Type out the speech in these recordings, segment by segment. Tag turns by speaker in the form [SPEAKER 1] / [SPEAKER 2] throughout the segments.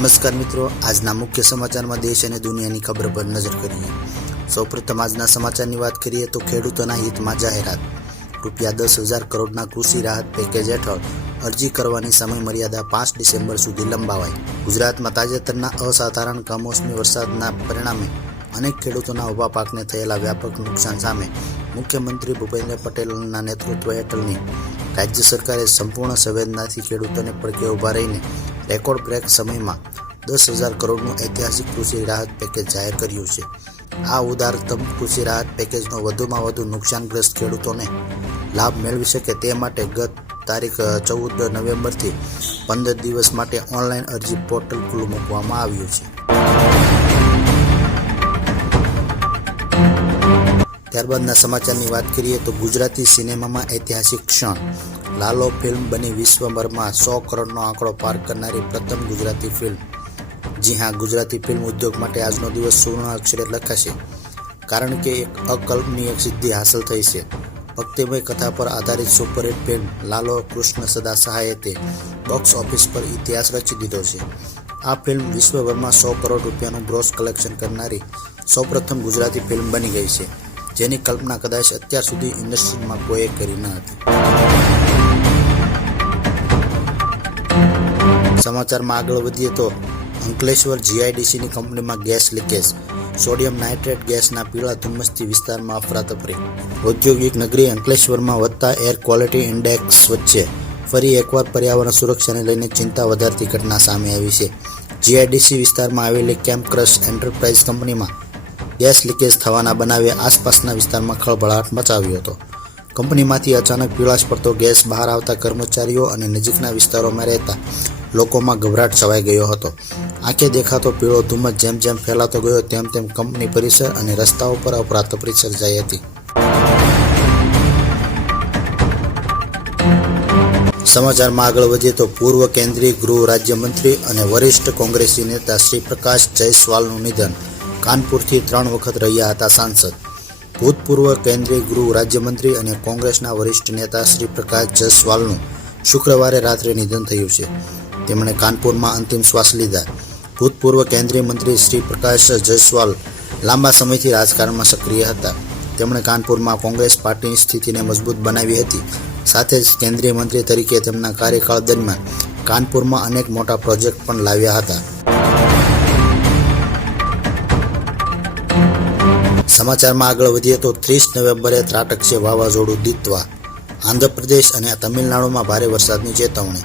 [SPEAKER 1] નમસ્કાર મિત્રો, આજના મુખ્ય સમાચારમાં દેશ અને દુનિયાની ખબર પર નજર કરીએ. સૌપ્રથમ આજના સમાચારની વાત કરીએ તો ખેડૂતોના હિતમાં જાહેરાત. રૂપિયા દસ હજાર કરોડના કૃષિ રાહત પેકેજ હેઠળ અરજી કરવાની સમય મર્યાદા પાંચ ડિસેમ્બર સુધી લંબાવાઈ. ગુજરાતમાં તાજેતરના અસાધારણ કમોસમી વરસાદના પરિણામે અનેક ખેડૂતોના ઊભા પાકને થયેલા વ્યાપક નુકસાન સામે મુખ્યમંત્રી ભૂપેન્દ્ર પટેલના નેતૃત્વ હેઠળની રાજ્ય સરકારે સંપૂર્ણ સંવેદનાથી ખેડૂતોને પડકે ઊભા રહીને રેકોર્ડ બ્રેક સમયમાં દસ હજાર કરોડનું ઐતિહાસિક કૃષિ રાહત પેકેજ જાહેર કર્યું છે. આ ઉદારતમ કૃષિ રાહત પેકેજનો વધુમાં વધુ નુકસાનગ્રસ્ત ખેડૂતોને લાભ મેળવી શકે તે માટે ગત તારીખ ચૌદ નવેમ્બરથી પંદર દિવસ માટે ઓનલાઈન અરજી પોર્ટલ ખુલ્લું મૂકવામાં આવ્યું છે. ત્યારબાદના સમાચારની વાત કરીએ તો ગુજરાતી સિનેમામાં ઐતિહાસિક ક્ષણ. લાલો ફિલ્મ બની વિશ્વભરમાં સો કરોડનો આંકડો પાર કરનારી પ્રથમ ગુજરાતી ફિલ્મ. જી હા, ગુજરાતી ફિલ્મ ઉદ્યોગ માટે આજનો દિવસ સુવર્ણ અક્ષરે લખાશે. કારણ કે એક અકલ્પનીય સિદ્ધિ હાંસલ થઈ છે. ભક્તિમય કથા પર આધારિત સુપરહિટ ફિલ્મ લાલો કૃષ્ણ સદા સહાયે તે બોક્સ ઓફિસ પર ઇતિહાસ રચી દીધો છે. આ ફિલ્મ વિશ્વભરમાં સો કરોડ રૂપિયાનું ગ્રોસ કલેક્શન કરનારી સૌપ્રથમ ગુજરાતી ફિલ્મ બની ગઈ છે. જેની કલ્પના કદાચ અત્યાર સુધી ઇન્ડસ્ટ્રીમાં કોઈએ કરી ન હતી. સમાચારમાં આગળ વધીએ તો અંકલેશ્વર જીઆઈડીસીની કંપનીમાં ગેસ લીકેજ. સોડિયમ નાઇટ્રેટ ગેસના પીળા ધુમ્મસથી વિસ્તારમાં અફરાતફરી. ઔદ્યોગિક નગરી અંકલેશ્વરમાં વધતા એર ક્વોલિટી ઇન્ડેક્સ વચ્ચે ફરી એકવાર પર્યાવરણ સુરક્ષાને લઈને ચિંતા વધારતી ઘટના સામે આવી છે. જીઆઈડીસી વિસ્તારમાં આવેલી કેમ્પ ક્રશ એન્ટરપ્રાઇઝ કંપનીમાં ગેસ લીકેજ થવાના બનાવે આસપાસના વિસ્તારમાં ખળભળાટ મચાવ્યો હતો. કંપનીમાંથી અચાનક પીળાશ પડતો ગેસ બહાર આવતા કર્મચારીઓ અને નજીકના વિસ્તારોમાં રહેતા લોકોમાં ગભરાટ છવાઈ ગયો હતો. આંખે દેખાતો પીળો ધુમ્મસ જેમ જેમ ફેલાતો ગયો તેમ તેમ કંપની પરિસર અને રસ્તાઓ પર અફરાતફરી સર્જાઈ હતી. સમાચારમાં આગળ વધીએ તો પૂર્વ કેન્દ્રીય ગૃહ રાજ્યમંત્રી અને વરિષ્ઠ કોંગ્રેસી નેતા શ્રી પ્રકાશ જયસ્વાલનું નિધન. કાનપુરથી ત્રણ વખત રહ્યા હતા સાંસદ. ભૂતપૂર્વ કેન્દ્રીય ગૃહ રાજ્યમંત્રી અને કોંગ્રેસના વરિષ્ઠ નેતા શ્રી પ્રકાશ જયસ્વાલનું શુક્રવારે રાત્રે નિધન થયું છે. તેમણે કાનપુરમાં અંતિમ શ્વાસ લીધા. ભૂતપૂર્વ કેન્દ્રીય મંત્રી શ્રી પ્રકાશ જયસ્વાલ લાંબા સમયથી રાજકારણમાં સક્રિય હતા. તેમણે કાનપુરમાં કોંગ્રેસ પાર્ટીની સ્થિતિને મજબૂત બનાવી હતી. સાથે જ કેન્દ્રીય મંત્રી તરીકે તેમના કાર્યકાળ દરમિયાન કાનપુરમાં અનેક મોટા પ્રોજેક્ટ પણ લાવ્યા હતા. સમાચારમાં આગળ વધીએ તો ત્રીસ નવેમ્બરે ત્રાટકશે વાવાઝોડું દિત્વા. આંધ્રપ્રદેશ અને તમિલનાડુમાં ભારે વરસાદની ચેતવણી.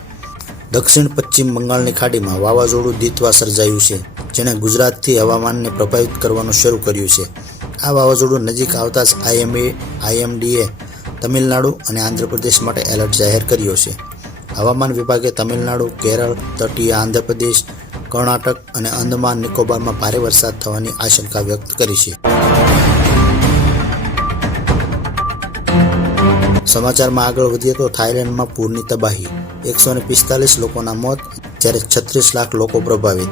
[SPEAKER 1] દક્ષિણ પશ્ચિમ બંગાળની ખાડીમાં વાવાઝોડું દિત્વા સર્જાયું છે, જેણે ગુજરાતથી હવામાનને પ્રભાવિત કરવાનું શરૂ કર્યું છે. આ વાવાઝોડું નજીક આવતા જ આઈએમએ, આઈએમડીએ, તમિલનાડુ અને આંધ્રપ્રદેશ માટે એલર્ટ જાહેર કર્યો છે. હવામાન વિભાગે તમિલનાડુ, કેરળ, તટીય આંધ્રપ્રદેશ, કર્ણાટક અને અંદમાન નિકોબારમાં ભારે વરસાદ થવાની આશંકા વ્યક્ત કરી છે. સમાચારમાં આગળ વધીએ તો થાઇલેન્ડમાં પૂરની તબાહી. એકસો ને પિસ્તાલીસ લોકોના મોત, જ્યારે છત્રીસ લાખ લોકો પ્રભાવિત.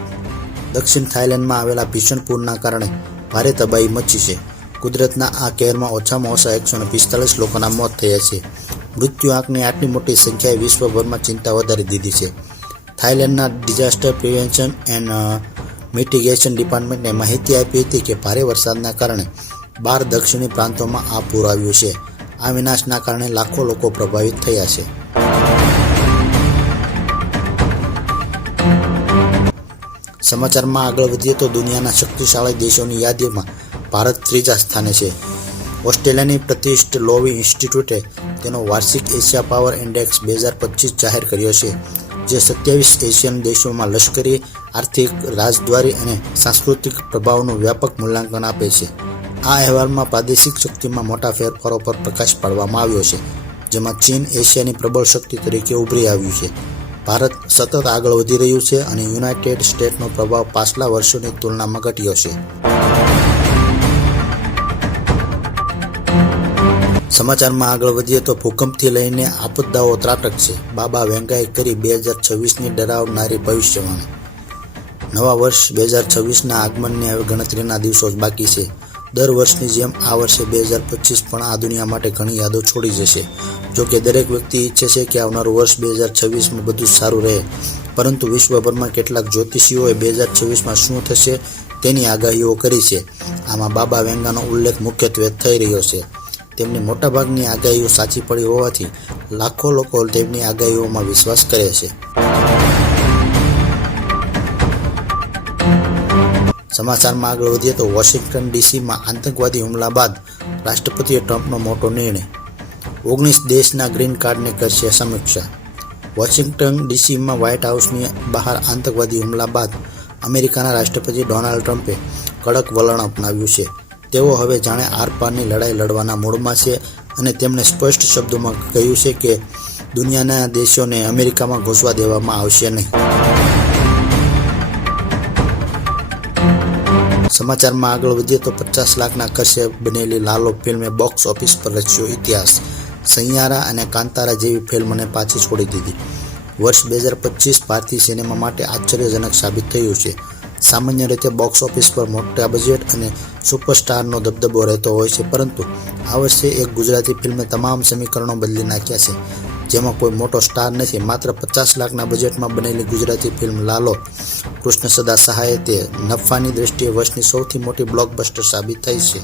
[SPEAKER 1] દક્ષિણ થાઇલેન્ડમાં આવેલા ભીષણ પૂરના કારણે ભારે તબાહી મચી છે. કુદરતના આ કહેરમાં ઓછામાં ઓછા એકસો ને પિસ્તાલીસ લોકોના મોત થયા છે. મૃત્યુ આંકની આટલી મોટી સંખ્યાએ વિશ્વભરમાં ચિંતા વધારી દીધી છે. થાઇલેન્ડના ડિઝાસ્ટર પ્રિવેન્શન એન્ડ મિટિગેશન ડિપાર્ટમેન્ટને માહિતી આપી હતી કે ભારે વરસાદના કારણે બાર દક્ષિણી પ્રાંતોમાં આ પૂર આવ્યું છે. આ વિનાશના કારણે લાખો લોકો પ્રભાવિત થયા છે. સમાચારમાં આગળ વધીએ તો દુનિયાના શક્તિશાળી દેશોની યાદીમાં ભારત ત્રીજા સ્થાને છે. ઓસ્ટ્રેલિયાની પ્રતિષ્ઠ લોવી ઇન્સ્ટિટ્યૂટે તેનો વાર્ષિક એશિયા પાવર ઇન્ડેક્સ બે હજાર પચીસ જાહેર કર્યો છે, જે સત્યાવીસ એશિયન દેશોમાં લશ્કરી, આર્થિક, રાજદ્વારી અને સાંસ્કૃતિક પ્રભાવનું વ્યાપક મૂલ્યાંકન આપે છે. આ અહેવાલમાં પ્રાદેશિક શક્તિમાં મોટા ફેરફારો પર પ્રકાશ પાડવામાં આવ્યો છે, જેમાં ચીન એશિયાની પ્રબળ શક્તિ તરીકે ઉભરી આવ્યું છે. ભારત સતત આગળ વધી રહ્યું છે અને યુનાઇટેડ સ્ટેટ્સનો પ્રભાવ પાછલા વર્ષોની તુલનામાં ઘટ્યો છે. સમાચારમાં આગળ વધીએ તો ભૂકંપથી લઈને આપદાઓ ત્રાટક છે. બાબા વેંગાએ કરી બે હજાર છવ્વીસની ડરાવનારી ભવિષ્યવાણી. નવા વર્ષ બે હજાર છવ્વીસના આગમનની હવે ગણતરીના દિવસો જ બાકી છે. દર વર્ષની જેમ આ વર્ષે બે હજાર પચીસ પણ આ દુનિયા માટે ઘણી યાદો છોડી જશે. જોકે દરેક વ્યક્તિ ઈચ્છે છે કે આવનારું વર્ષ બે હજાર છવ્વીસમાં બધું સારું રહે. પરંતુ વિશ્વભરમાં કેટલાક જ્યોતિષીઓએ બે હજાર છવ્વીસમાં શું થશે તેની આગાહીઓ કરી છે. આમાં બાબા વેંગાનો ઉલ્લેખ મુખ્યત્વે થઈ રહ્યો છે. તેમની મોટાભાગની આગાહીઓ સાચી પડી હોવાથી લાખો લોકો તેમની આગાહીઓમાં વિશ્વાસ કરે છે. સમાચારમાં આગળ વધીએ તો વોશિંગ્ટન ડીસીમાં આતંકવાદી હુમલા બાદ રાષ્ટ્રપતિએ ટ્રમ્પનો મોટો નિર્ણય. ઓગણીસ દેશના ગ્રીન કાર્ડને કરશે સમીક્ષા. વોશિંગ્ટન ડીસીમાં વ્હાઇટ હાઉસની બહાર આતંકવાદી હુમલા બાદ અમેરિકાના રાષ્ટ્રપતિ ડોનાલ્ડ ટ્રમ્પે કડક વલણ અપનાવ્યું છે. તેઓ હવે જાણે આરપારની લડાઈ લડવાના મૂડમાં છે અને તેમણે સ્પષ્ટ શબ્દોમાં કહ્યું છે કે દુનિયાના દેશોને અમેરિકામાં ઘૂસવા દેવામાં આવશે નહીં. સમાચારમાં આગળ વધીએ તો પચાસ લાખના ખર્ચે બનેલી લાલો ફિલ્મે બોક્સ ઓફિસ પર રચ્યો ઇતિહાસ. સૈયારા અને કાંતારા જેવી ફિલ્મને પાછી છોડી દીધી. વર્ષ બે હજાર પચીસ ભારતીય સિનેમા માટે આશ્ચર્યજનક સાબિત થયું છે. સામાન્ય રીતે બોક્સ ઓફિસ પર મોટા બજેટ અને સુપરસ્ટારનો દબદબો રહેતો હોય છે, પરંતુ આ વર્ષે એક ગુજરાતી ફિલ્મે તમામ સમીકરણો બદલી નાખ્યા છે. જેમાં કોઈ મોટો સ્ટાર નથી. માત્ર પચાસ લાખના બજેટમાં બનેલી ગુજરાતી ફિલ્મ લાલો કૃષ્ણ સદા સહાયે તે નફાની દ્રષ્ટિએ વર્ષની સૌથી મોટી બ્લોકબસ્ટર સાબિત થઈ છે.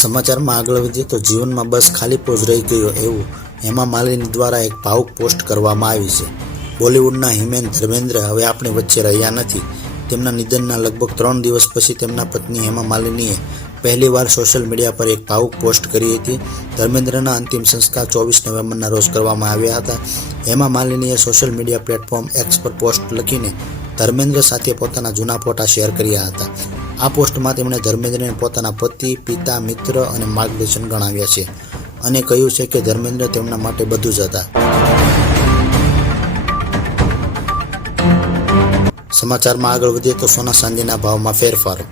[SPEAKER 1] સમાચારમાં આગળ વધીએ તો જીવનમાં બસ ખાલી પોઝ રહી ગયો એવું હેમા માલિની દ્વારા એક ભાવુક પોસ્ટ કરવામાં આવી છે. બોલિવૂડના હિમેન ધર્મેન્દ્ર હવે આપણી વચ્ચે રહ્યા નથી. તેમના નિધનના લગભગ ત્રણ દિવસ પછી તેમના પત્ની હેમા માલિનીએ પહેલીવાર સોશિયલ મીડિયા પર એક ભાવુક પોસ્ટ કરી હતી. ધર્મેન્દ્રના અંતિમ સંસ્કાર ચોવીસ નવેમ્બરના રોજ કરવામાં આવ્યા હતા. હેમા માલિનીએ સોશિયલ મીડિયા પ્લેટફોર્મ એક્સ પર પોસ્ટ લખીને ધર્મેન્દ્ર સાથે પોતાના જૂના ફોટા શેર કર્યા હતા. આ પોસ્ટમાં તેમણે ધર્મેન્દ્રને પોતાના પતિ, પિતા, મિત્ર અને માર્ગદર્શન ગણાવ્યા છે અને કહ્યું છે કે ધર્મેન્દ્ર તેમના માટે બધું જ હતા. સમાચારમાં આગળ વધીએ તો સોના ચાંદીના ભાવમાં ફેરફારો.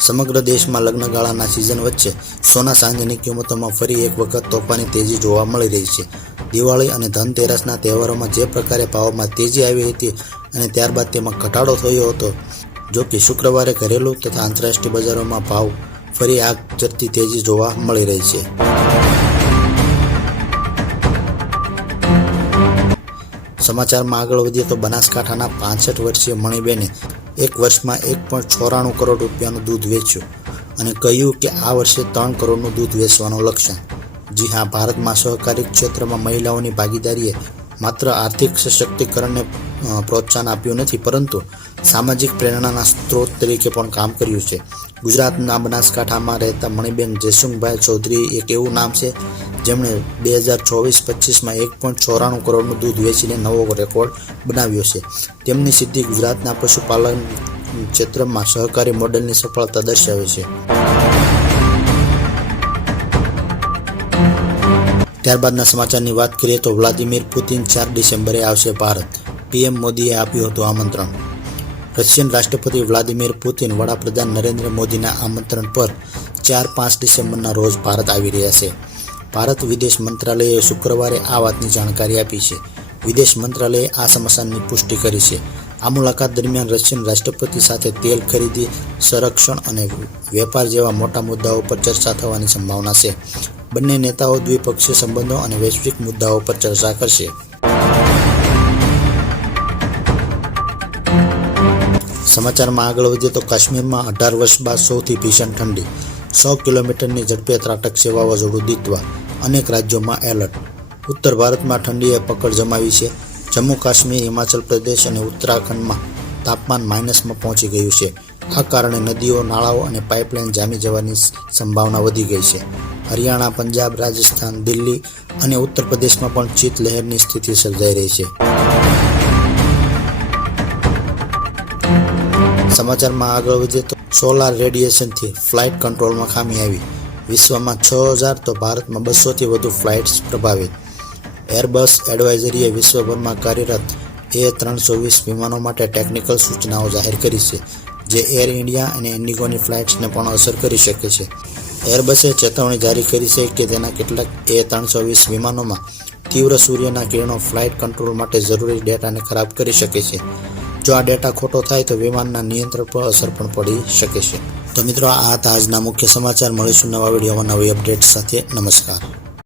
[SPEAKER 1] સમગ્ર દેશમાં લગ્નગાળાના સિઝન વચ્ચે સોના ચાંદીની કિંમતોમાં ફરી એક વખત તોફાની તેજી જોવા મળી રહી છે. દિવાળી અને ધનતેરસના તહેવારોમાં જે પ્રકારે ભાવમાં તેજી આવી હતી અને ત્યારબાદ તેમાં ઘટાડો થયો હતો, જો કે શુક્રવારે ઘરેલું તથા આંતરરાષ્ટ્રીય બજારોમાં ભાવ ફરી આગ ચડતી તેજી જોવા મળી રહી છે. સમાચારમાં આગળ વધીએ તો બનાસકાંઠાના પાસઠ વર્ષીય મણિબેને એક વર્ષમાં એક પોઈન્ટ ચોરાણું કરોડ રૂપિયાનું દૂધ વેચ્યું અને કહ્યું કે આ વર્ષે ત્રણ કરોડનું દૂધ વેચવાનું લક્ષ્ય. જી હા, ભારતમાં સહકારી ક્ષેત્રમાં મહિલાઓની ભાગીદારીએ માત્ર આર્થિક સશક્તિકરણને પ્રોત્સાહન આપ્યું નથી, પરંતુ સામાજિક પ્રેરણાના સ્ત્રોત તરીકે પણ કામ કર્યું છે. ગુજરાતના બનાસકાંઠામાં રહેતા મણિબેન જયસુંગભાઈ ચૌધરી એક એવું નામ છે જેમણે બે હજાર ચોવીસ પચીસમાં એક પોઈન્ટ ચોરાણું કરોડનું દૂધ વેચીને નવો રેકોર્ડ બનાવ્યો છે. તેમની સિદ્ધિ ગુજરાતના પશુપાલન ક્ષેત્રમાં સહકારી મોડેલની સફળતા દર્શાવે છે. ત્યારબાદના સમાચારની વાત કરીએ તો વ્લાદિમીર પુતિન ચાર ડિસેમ્બરે આવશે ભારત. પીએમ મોદીએ આપ્યું હતું આમંત્રણ. રશિયન રાષ્ટ્રપતિ વ્લાદિમીર પુતિન વડાપ્રધાન નરેન્દ્ર મોદીના આમંત્રણ પર ચાર પાંચ ડિસેમ્બરના રોજ ભારત આવી રહ્યા છે. ભારત વિદેશ મંત્રાલયે શુક્રવારે આ વાતની જાણકારી આપી છે. વિદેશ મંત્રાલયે આ સમસ્યાની પુષ્ટિ કરી છે. આ મુલાકાત દરમિયાન રશિયન રાષ્ટ્રપતિ સાથે તેલ ખરીદી, સંરક્ષણ અને વેપાર જેવા મોટા મુદ્દાઓ પર ચર્ચા થવાની સંભાવના છે. બંને નેતાઓ દ્વિપક્ષીય સંબંધો અને વૈશ્વિક મુદ્દાઓ પર ચર્ચા કરશે. સમાચારમાં આગળ વધીએ તો કાશ્મીરમાં અઢાર વર્ષ બાદ સૌથી ભીષણ ઠંડી. સો કિલોમીટરની ઝડપે ત્રાટક સેવાઓ જોડું દીતવા. અનેક રાજ્યોમાં એલર્ટ. ઉત્તર ભારતમાં ઠંડીએ પકડ જમાવી છે. જમ્મુ કાશ્મીર, હિમાચલ પ્રદેશ અને ઉત્તરાખંડમાં તાપમાન માઇનસમાં પહોંચી ગયું છે. આ કારણે નદીઓ, નાળાઓ અને પાઇપલાઇન જામી જવાની સંભાવના વધી ગઈ છે. હરિયાણા, પંજાબ, રાજસ્થાન, દિલ્હી અને ઉત્તર પ્રદેશમાં પણ શીત લહેરની સ્થિતિ સર્જાઈ રહી છે. સમાચારમાં આગળ વધીએ તો સોલાર રેડિયેશનથી ફ્લાઇટ કંટ્રોલમાં ખામી આવી. વિશ્વમાં છ હજાર તો ભારતમાં બસોથી વધુ ફ્લાઇટ્સ પ્રભાવિત. એરબસ એડવાઇઝરીએ વિશ્વભરમાં કાર્યરત એ ત્રણસો વીસ વિમાનો માટે ટેકનિકલ સૂચનાઓ જાહેર કરી છે, જે એર ઇન્ડિયા અને ઇન્ડિગોની ફ્લાઇટ્સને પણ અસર કરી શકે છે. એરબસે ચેતવણી જારી કરી છે કે તેના કેટલાક એ ત્રણસો વીસ વિમાનોમાં તીવ્ર સૂર્યના કિરણો ફ્લાઇટ કંટ્રોલ માટે જરૂરી ડેટાને ખરાબ કરી શકે છે. જો આ ડેટા ખોટો થાય તો વિમાનના નિયંત્રણ પર અસર પણ પડી શકે છે. તો મિત્રો આ હતા આજના મુખ્ય સમાચાર. મળીશું નવા વિડીયોમાં નવી અપડેટ સાથે. નમસ્કાર.